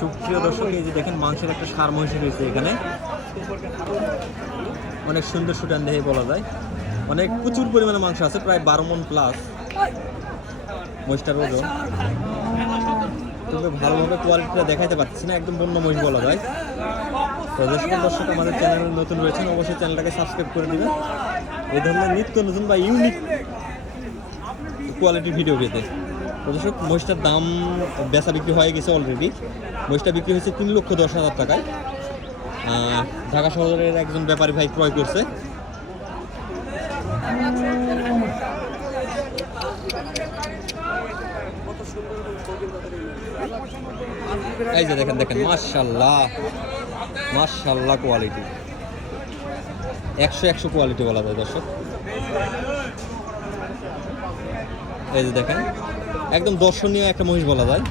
সুপ্রিয় দর্শক, এই যে দেখেন মাংসের একটা সার মহিষ রয়েছে এখানে। অনেক সুন্দর সুটান দেখে বলা যায়, অনেক প্রচুর পরিমাণে মাংস আছে, প্রায় 12 মণ প্লাস মহিষটার ওজন। তবে ভালোভাবে কোয়ালিটিটা দেখাইতে পারছি না, একদম বন্য মহিষ বলা যায়। তো যে সকল দর্শক আমাদের চ্যানেলে নতুন রয়েছেন অবশ্যই চ্যানেলটাকে সাবস্ক্রাইব করে দিবেন এই ধরনের নিত্য নতুন বা ইউনিক কোয়ালিটির ভিডিও পেতে। তো দর্শক, মহিষটার দাম বেচা বিক্রি হয়ে গেছে অলরেডি। মহিষটা বিক্রি হয়েছে 3,10,000 টাকায়। ঢাকা শহরের একজন ব্যাপারী ভাই ক্রয় করছে। এই যে দেখেন দেখেন, মাশাআল্লাহ মাশাআল্লাহ কোয়ালিটি, 100 কোয়ালিটি বলা যায় দর্শক। এই যে দেখেন, একদম দর্শনীয় একটা মহিষ বলা যায়।